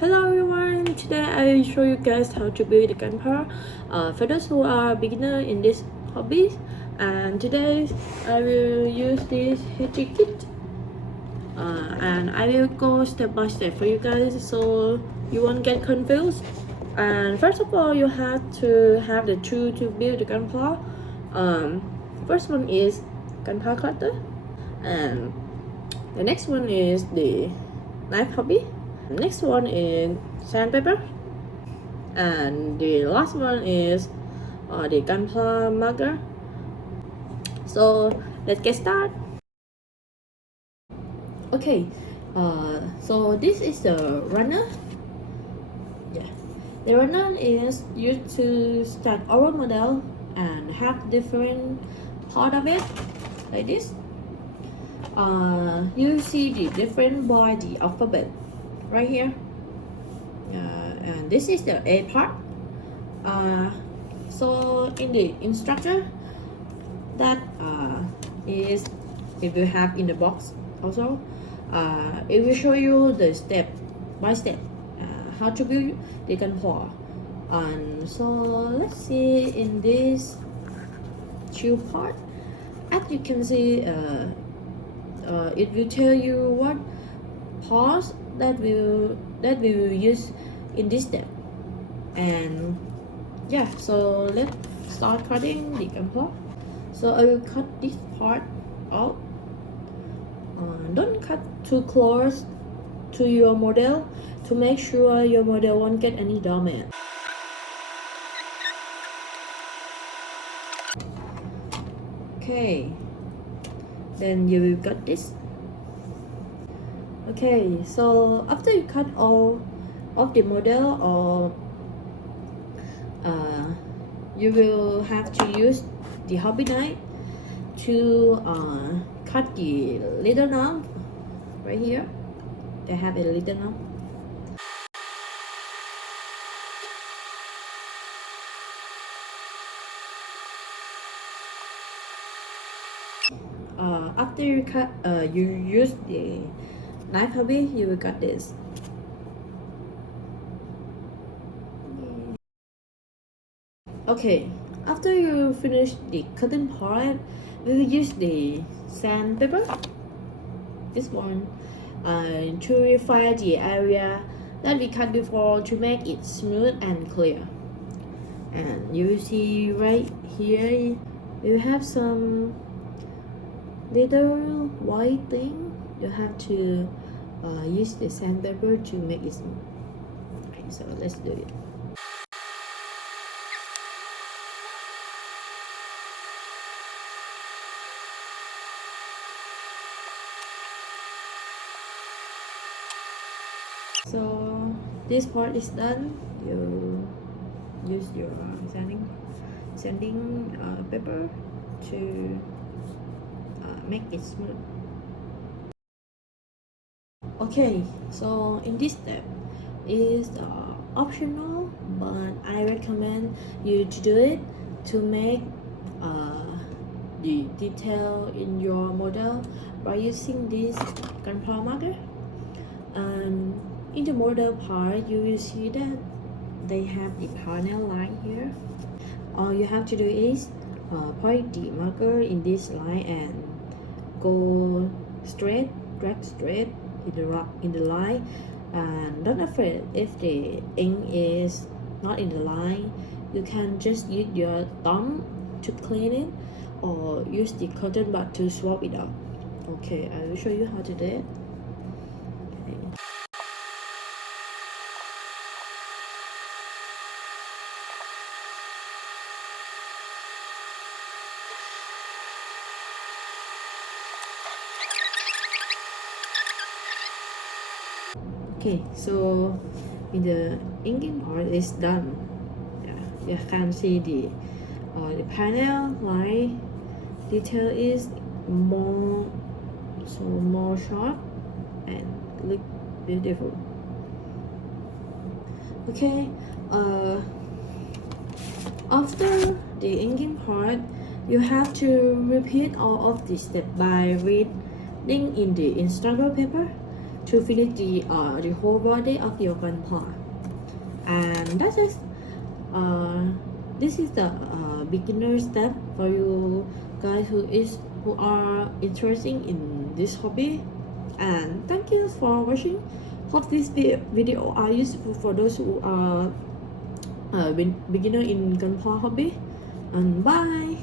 Hello everyone, today I will show you guys how to build a Gunpla for those who are beginner in this hobby. And today I will use this hedging kit and I will go step by step for you guys so you won't get confused. And first of all, you have to have the tool to build the Gunpla. First one is Gunpla cutter, and the next one is the knife hobby. Next one is sandpaper, and the last one is the Gunpla marker. So let's get started. Okay, so this is the runner. Yeah, the runner is used to stack our model and have different part of it like this. You see the different by the alphabet right here. And this is the A part. So in the instructor that is it will have in the box also, it will show you the step by step how to build the Gunpla. And so let's see in this two part, as you can see, it will tell you what parts that we will use in this step. And yeah, so let's start cutting the Gunpla. So I will cut this part out. Don't cut too close to your model to make sure your model won't get any damage. Okay, then you will cut this. Okay, so after you cut all of the model, or you will have to use the hobby knife to cut the little knob right here. They have a little knob. After you cut, you use the knife hobby, you will cut this. Okay, after you finish the cutting part, we will use the sandpaper, this one, to refine the area that we cut before to make it smooth and clear. And you will see right here, you have some little white thing. You have to use the sandpaper to make it smooth. Okay, so let's do it. So this part is done. You use your sanding paper to make it smooth. Okay, so in this step is optional, but I recommend you to do it to make the detail in your model by using this Gunpla marker. And in the model part, you will see that they have the panel line here. All you have to do is point the marker in this line and go straight, drag straight in the line, and don't afraid if the ink is not in the line. You can just use your thumb to clean it, or use the cotton bud to swap it out. Okay, I will show you how to do it. Okay, so in the inking part is done. Yeah, you can see the panel line detail is more sharp and look beautiful. Okay, after the inking part, you have to repeat all of this step by reading in the instructor paper to finish the whole body of your gunpla. And that's it. This is the beginner step for you guys who are interested in this hobby. And thank you for watching. Hope this video are useful for those who are beginner in gunpla hobby. And bye.